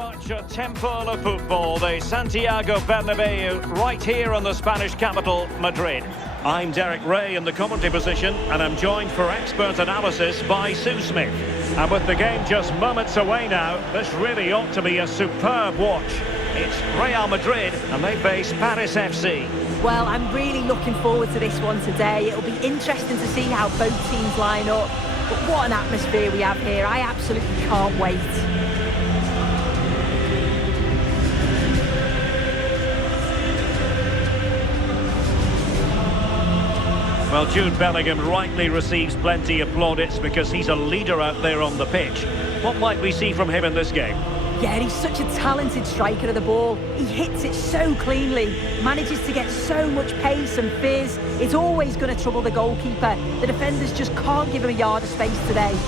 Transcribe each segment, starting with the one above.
much a temple of football, the Santiago Bernabéu, right here in the Spanish capital, Madrid. I'm Derek Ray in the commentary position, and I'm joined for expert analysis by Sue Smith. And with the game just moments away now, this really ought to be a superb watch. It's Real Madrid, and they face Paris FC. Well, I'm really looking forward to this one today. It'll be interesting to see how both teams line up. But what an atmosphere we have here. I absolutely can't wait. Well, Jude Bellingham rightly receives plenty of plaudits because he's a leader out there on the pitch. What might we see from him in this game? Yeah, he's such a talented striker of the ball. He hits it so cleanly, manages to get so much pace and fizz. It's always going to trouble the goalkeeper. The defenders just can't give him a yard of space today.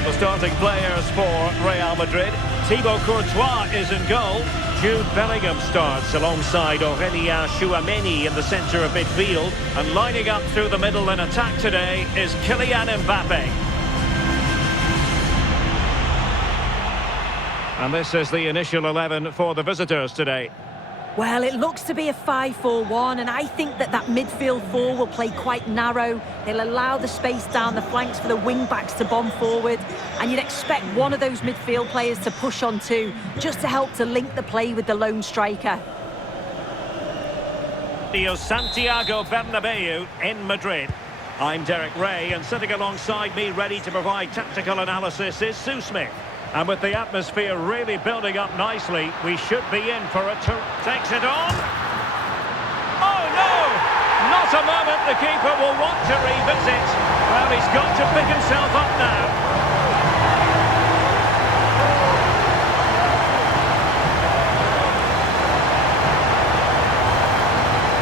The starting players for Real Madrid. Thibaut Courtois is in goal. Jude Bellingham starts alongside Aurélien Tchouameni in the centre of midfield. And lining up through the middle in attack today is Kylian Mbappe. And this is the initial 11 for the visitors today. Well, it looks to be a 5-4-1, and I think that midfield four will play quite narrow. They'll allow the space down the flanks for the wing-backs to bomb forward, and you'd expect one of those midfield players to push on too, just to help to link the play with the lone striker. The Santiago Bernabéu in Madrid. I'm Derek Ray, and sitting alongside me ready to provide tactical analysis is Sue Smith. And with the atmosphere really building up nicely, we should be in for a tour. Takes it on. Oh, no! Not a moment the keeper will want to revisit. Well, he's got to pick himself up now.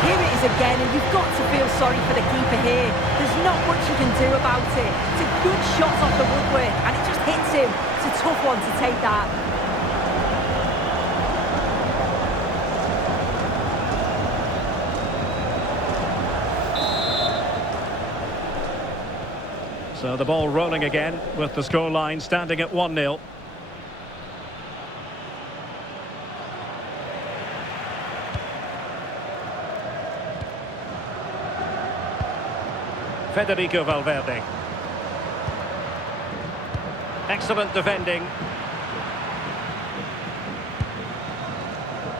Here it is again, and you've got to feel sorry for the keeper here. There's not much you can do about it. It's a good shot off the woodwork, and it just hits him. It's a tough one to take that. So the ball rolling again with the scoreline standing at 1-0. Federico Valverde. Excellent defending.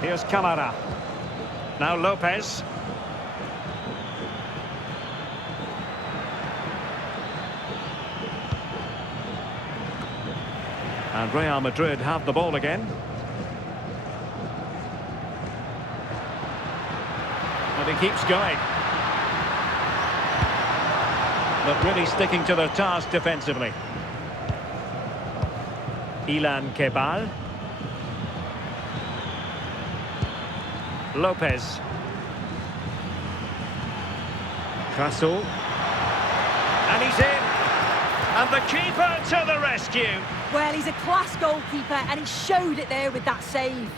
Here's Camara. Now Lopez. And Real Madrid have the ball again. And he keeps going. But really sticking to their task defensively. Ilan Kebbal. Lopez. Castle. And he's in. And the keeper to the rescue. Well, he's a class goalkeeper, and he showed it there with that save.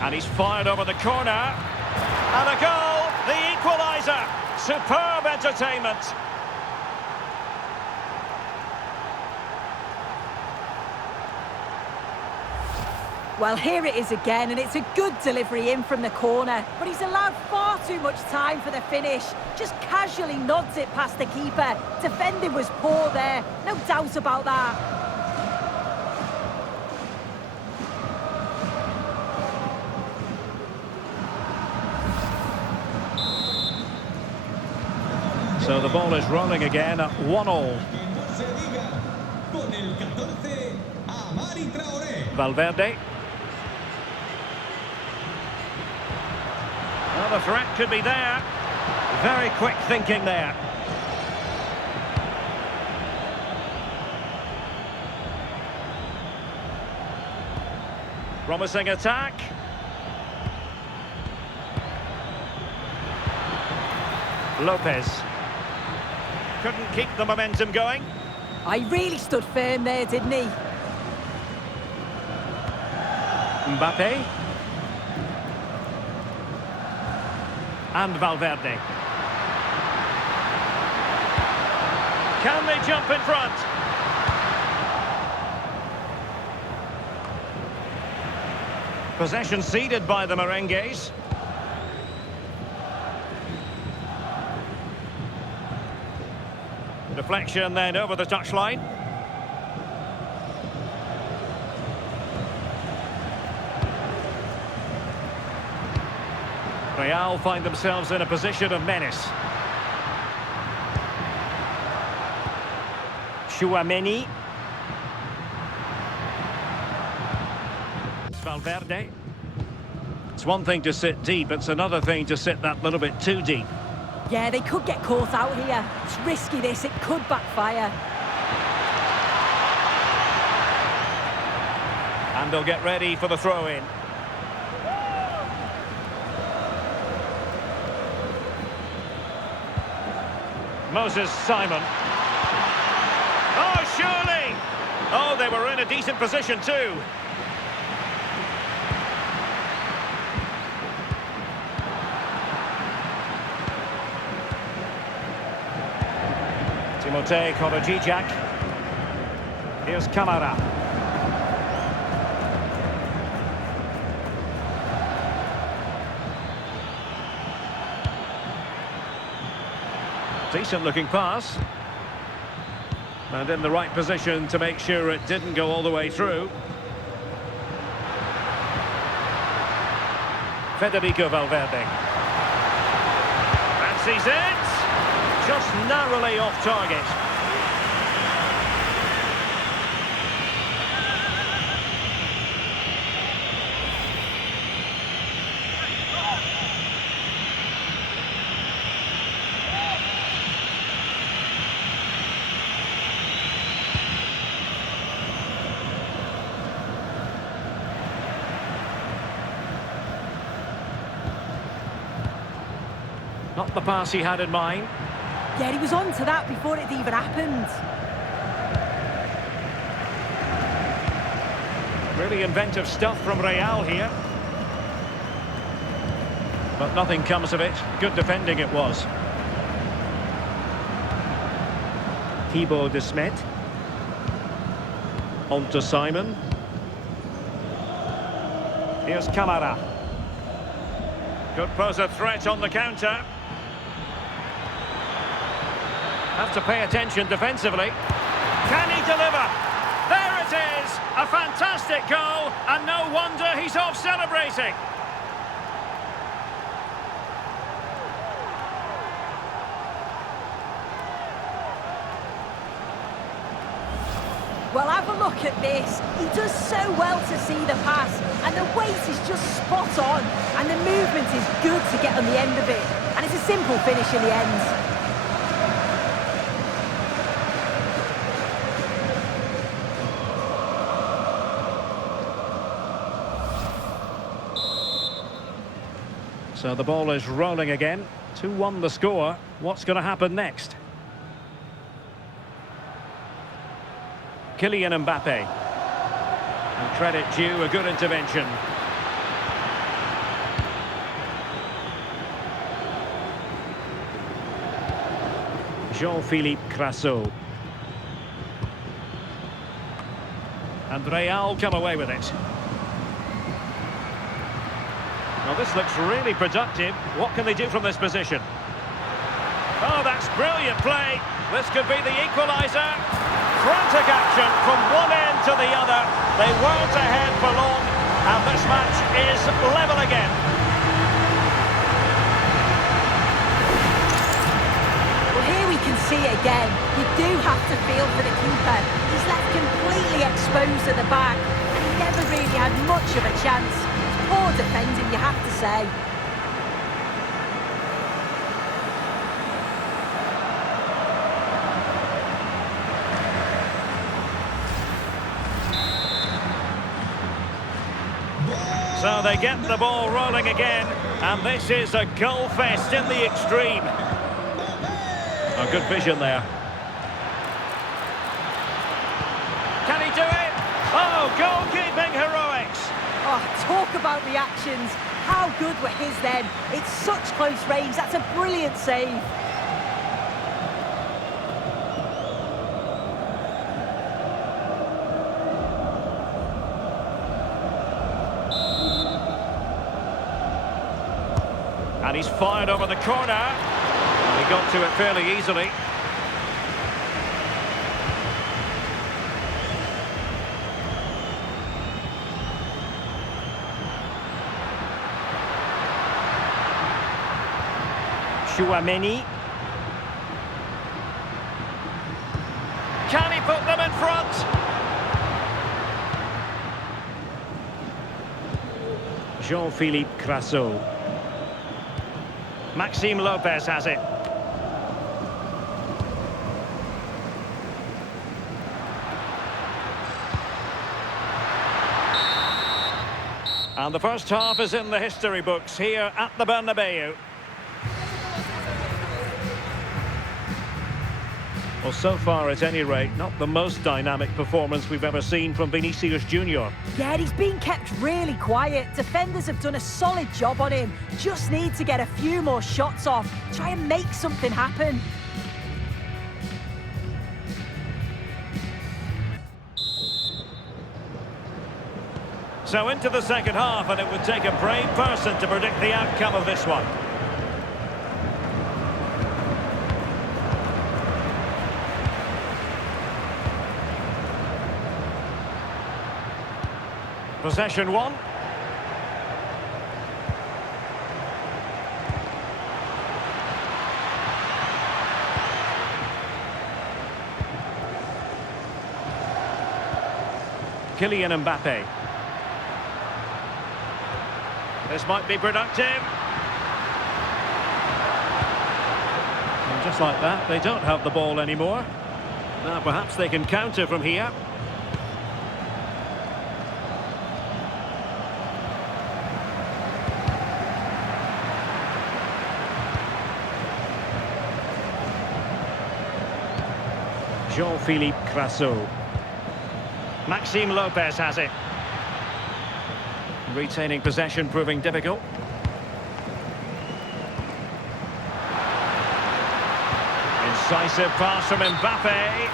And he's fired over the corner. And a goal, the equaliser. Superb entertainment. Well, here it is again, and it's a good delivery in from the corner. But he's allowed far too much time for the finish. Just casually nods it past the keeper. Defending was poor there, no doubt about that. So the ball is rolling again at 1-1. Valverde. Well, the threat could be there. Very quick thinking there. Promising attack. Lopez. Couldn't keep the momentum going. I really stood firm there, didn't he? Mbappe. And Valverde. Can they jump in front? Possession ceded by the Merengues. Deflection then over the touchline. Real find themselves in a position of menace. Tchouaméni. Valverde. It's one thing to sit deep, it's another thing to sit that little bit too deep. Yeah, they could get caught out here. It's risky this, it could backfire. And they'll get ready for the throw-in. Moses Simon. Oh, surely! Oh, they were in a decent position too. Timothée Korojijak. Here's Camara. Decent looking pass. And in the right position to make sure it didn't go all the way through. Federico Valverde. Fancies it. Just narrowly off target. Not the pass he had in mind. Yeah, he was on to that before it even happened. Really inventive stuff from Real here. But nothing comes of it. Good defending it was. Thibaut Desmet. On to Simon. Here's Camara. Could pose a threat on the counter. Have to pay attention defensively. Can he deliver? There it is! A fantastic goal, and no wonder he's off celebrating. Well, have a look at this. He does so well to see the pass, and the weight is just spot on, and the movement is good to get on the end of it. And it's a simple finish in the end. So the ball is rolling again. 2-1 the score. What's going to happen next? Kylian Mbappe. And credit due, a good intervention. Jean-Philippe Crasso. And Real come away with it. Well, this looks really productive. What can they do from this position? Oh, that's brilliant play. This could be the equaliser. Frantic action from one end to the other. They weren't ahead for long, and this match is level again. Well, here we can see it again. You do have to feel for the keeper. He's left completely exposed at the back, and he never really had much of a chance. Poor defending, you have to say. So they get the ball rolling again, and this is a goal fest in the extreme. good vision there. Can he do it? Oh, goalkeeping heroics. Oh, talk about reactions. How good were his then? It's such close range. That's a brilliant save. And he's fired over the corner. And he got to it fairly easily. Chouameni. Can he put them in front? Jean-Philippe Crasso. Maxime Lopez has it. And the first half is in the history books here at the Bernabéu. Well, so far, at any rate, not the most dynamic performance we've ever seen from Vinícius Júnior. Yeah, he's been kept really quiet. Defenders have done a solid job on him. Just need to get a few more shots off. Try and make something happen. So into the second half, and it would take a brave person to predict the outcome of this one. Possession one. Kylian Mbappé. This might be productive. And just like that, they don't have the ball anymore. Now perhaps they can counter from here. Jean-Philippe Crasso. Maxime Lopez has it. Retaining possession proving difficult. Incisive pass from Mbappe.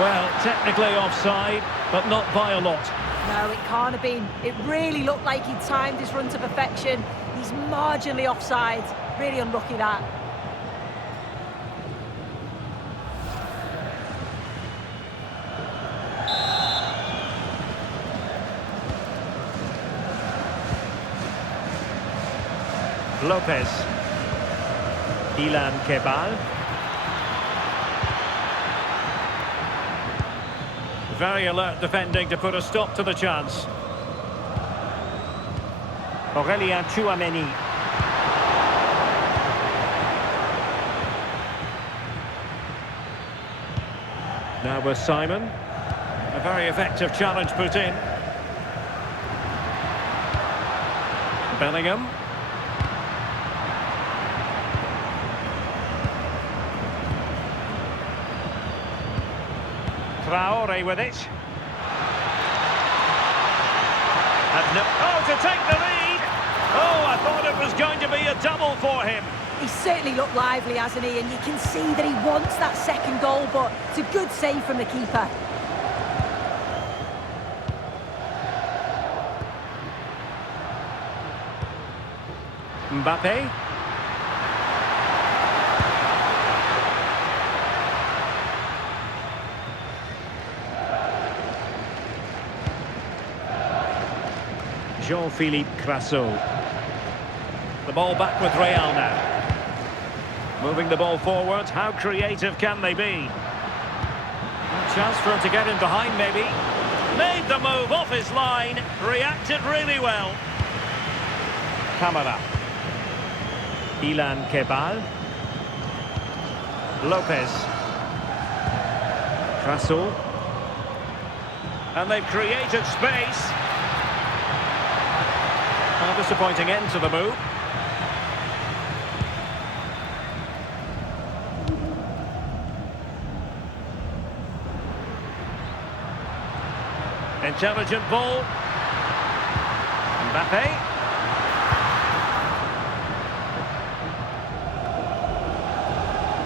Well, technically offside, but not by a lot. No, it can't have been. It really looked like he'd timed his run to perfection. He's marginally offside. Really unlucky that. Lopez. Ilan Kebbal. Very alert defending to put a stop to the chance. Chouameni. Now with Simon. A very effective challenge put in. Bellingham. Traore with it. Oh, to take the lead! Oh, I thought it was going to be a double for him. He's certainly looked lively, hasn't he? And you can see that he wants that second goal, but it's a good save from the keeper. Mbappe. Jean-Philippe Crasso. The ball back with Real now. Moving the ball forward. How creative can they be? A chance for him to get in behind, maybe. Made the move off his line. Reacted really well. Camara. Ilan Kebbal. Lopez. Crasso. And they've created space. A disappointing end to the move. Intelligent ball. Mbappé.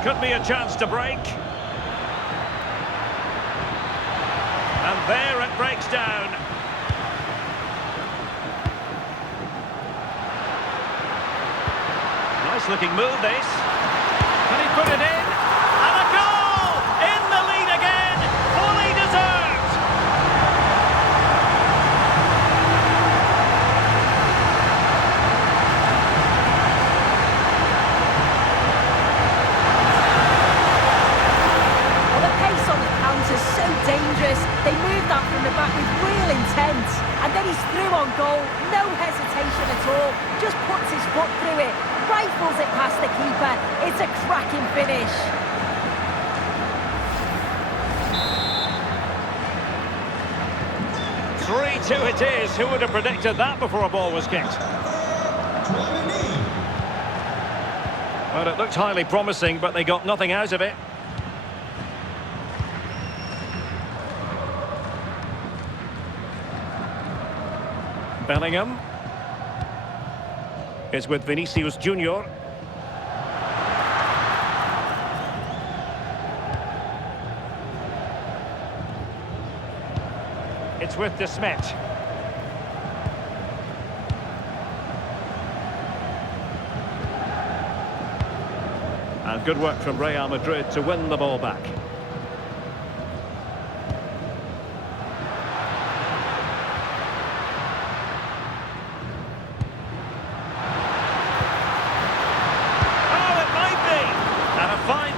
Could be a chance to break. And there it breaks down. Nice looking move, this. Can he put it in? And a goal! In the lead again! Fully deserved! Well, the pace on the counter's so dangerous. They moved that from the back with real intent. And then he's through on goal. No hesitation at all. Just puts his foot through it. Rifles it past the keeper. It's a cracking finish. Three-two it is. Who would have predicted that before a ball was kicked? Well, it looked highly promising, but they got nothing out of it. Bellingham. It's with Vinícius, Júnior. It's with De Smet. And good work from Real Madrid to win the ball back.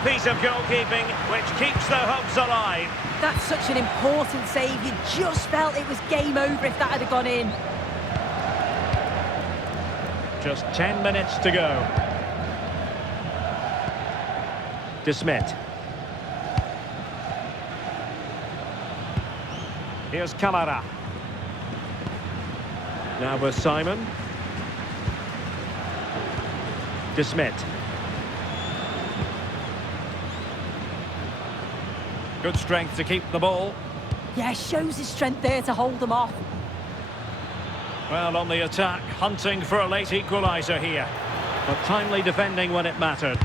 Piece of goalkeeping which keeps the hopes alive. That's such an important save. You just felt it was game over if that had gone in. Just 10 minutes to go. De Smet. Here's Camara. Now with Simon. De Smet. Good strength to keep the ball. Yeah, shows his strength there to hold them off. Well, on the attack, hunting for a late equaliser here. But timely defending when it mattered.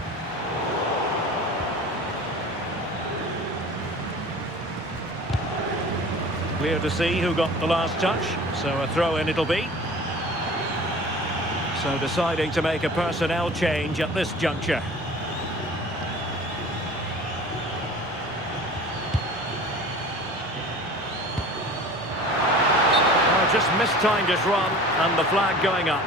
Clear to see who got the last touch, so a throw-in it'll be. So deciding to make a personnel change at this juncture. Just mistimed his run, and the flag going up.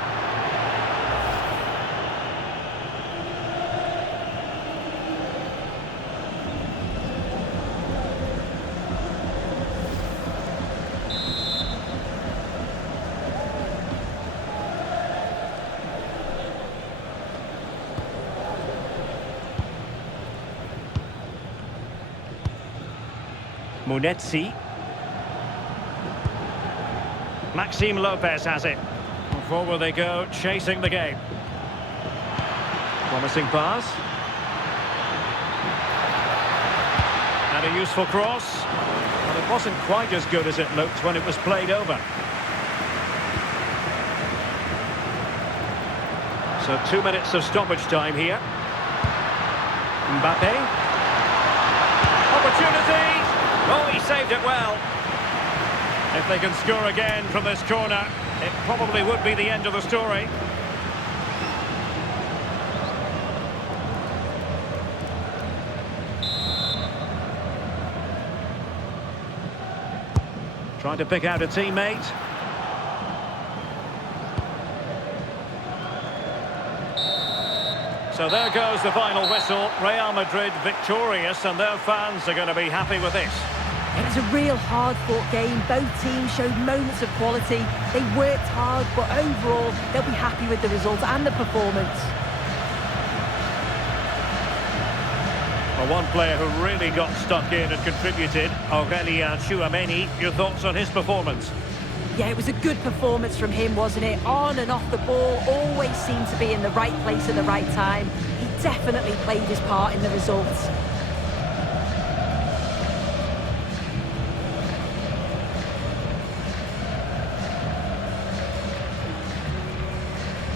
Munetsi. Maxime Lopez has it. Forward they go, chasing the game. Promising pass. And a useful cross. But it wasn't quite as good as it looked when it was played over. So 2 minutes of stoppage time here. Mbappe. Opportunity. Oh, he saved it well. If they can score again from this corner, it probably would be the end of the story. Trying to pick out a teammate. So there goes the final whistle. Real Madrid victorious, and their fans are going to be happy with this. It was a real hard-fought game. Both teams showed moments of quality. They worked hard, but overall, they'll be happy with the result and the performance. Well, one player who really got stuck in and contributed, Tchouaméni. Your thoughts on his performance? Yeah, it was a good performance from him, wasn't it? On and off the ball, always seemed to be in the right place at the right time. He definitely played his part in the results.